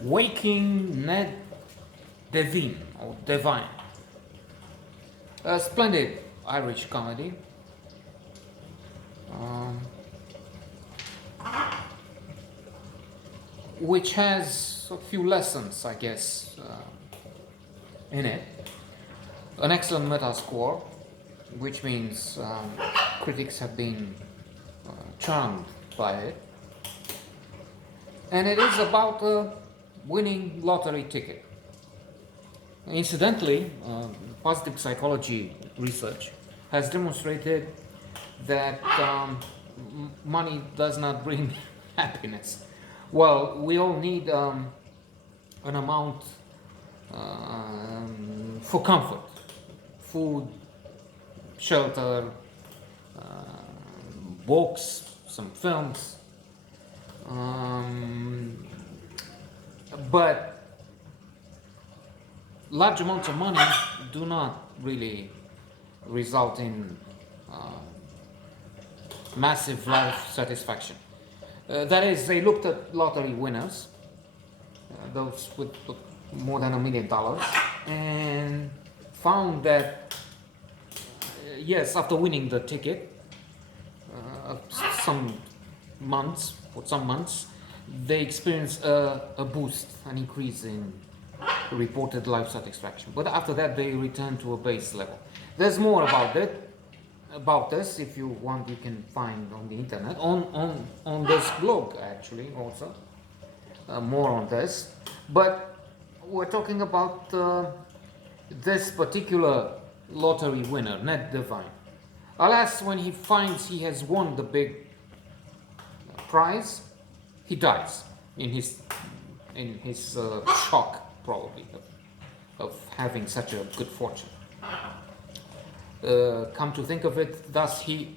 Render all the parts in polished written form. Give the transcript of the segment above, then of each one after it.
Waking Ned Devine, or Devine. A splendid Irish comedy. um, which has a few lessons, I guess, in it. An excellent meta score, which means critics have been charmed by it. And it is about a winning lottery ticket. Incidentally, positive psychology research has demonstrated that money does not bring happiness. Well, we all need an amount for comfort, food, shelter, uh, books, some films. But large amounts of money do not really result in massive life satisfaction. That is, they looked at lottery winners, those with more than $1 million, and found that yes, after winning the ticket, some for some months, they experience a boost, an increase in reported life satisfaction. But after that, they return to a base level. There's more about this. If you want, you can find on the internet, on this blog actually also, more on this. But we're talking about this particular lottery winner, Ned Devine. Alas, when he finds he has won the big prize, he dies in his shock, probably, of having such a good fortune. Come to think of it, thus he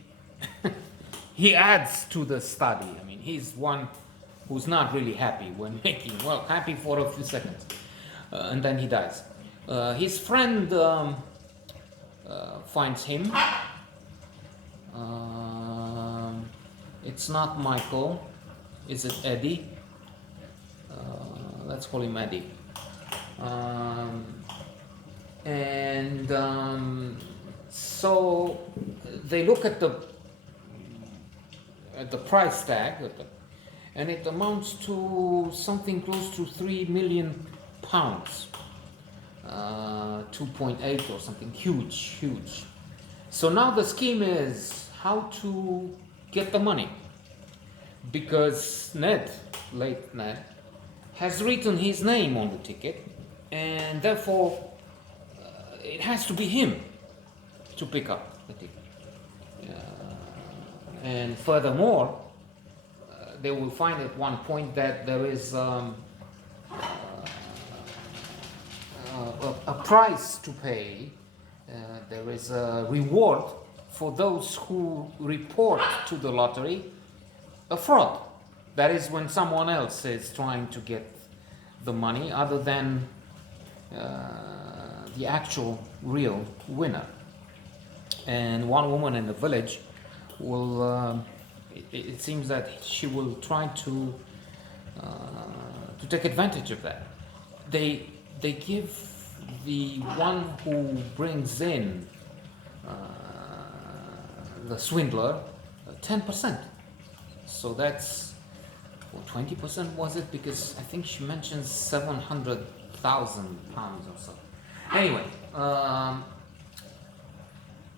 he adds to the study. I mean, he's one who's not really happy when making, well, happy for a few seconds, and then he dies. His friend finds him. It's not Michael. Is it Eddie? Let's call him Eddie. So they look at the price tag, and it amounts to something close to £3 million, 2.8 or something, huge. So now the scheme is how to get the money, because late Ned, has written his name on the ticket, and therefore it has to be him to pick up the ticket. And furthermore, they will find at one point that there is a price to pay. There is a reward for those who report to the lottery a fraud. That is, when someone else is trying to get the money other than the actual real winner. And one woman in the village will, it seems that she will try to take advantage of that. They give the one who brings in the swindler 10%. So that's, or 20% was it? Because I think she mentions £700,000 or so. Anyway,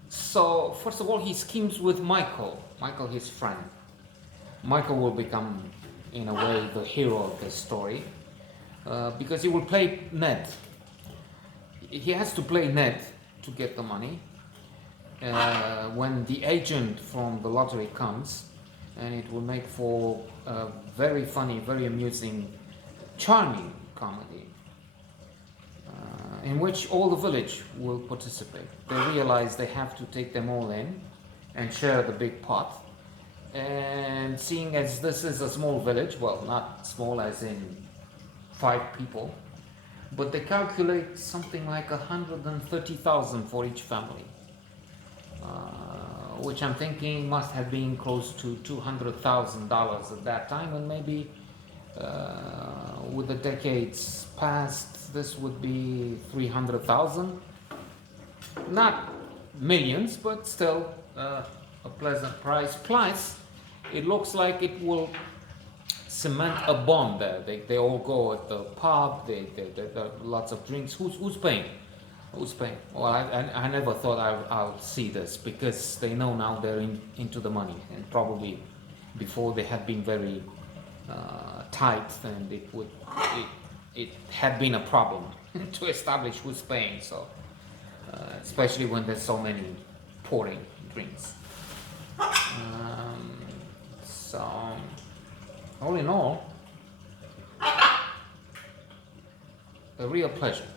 so first of all, he schemes with Michael, his friend. Michael will become, in a way, the hero of this story, because he will play Ned. He has to play Ned to get the money. When the agent from the lottery comes, and it will make for a very funny, very amusing, charming comedy, in which all the village will participate. They realize they have to take them all in and share the big pot. And seeing as this is a small village, well, not small as in 5 people, but they calculate something like 130,000 for each family, which I'm thinking must have been close to $200,000 at that time, and maybe with the decades past, this would be 300,000. Not millions, but still a pleasant price. Plus, it looks like it will cement a bond there. They all go at the pub, they lots of drinks. Who's paying? Who's paying? Well, I never thought I'll see this, because they know now they're into the money, and probably before they had been very tight, and it had been a problem to establish who's paying. So especially when there's so many pouring drinks. So all in all, a real pleasure.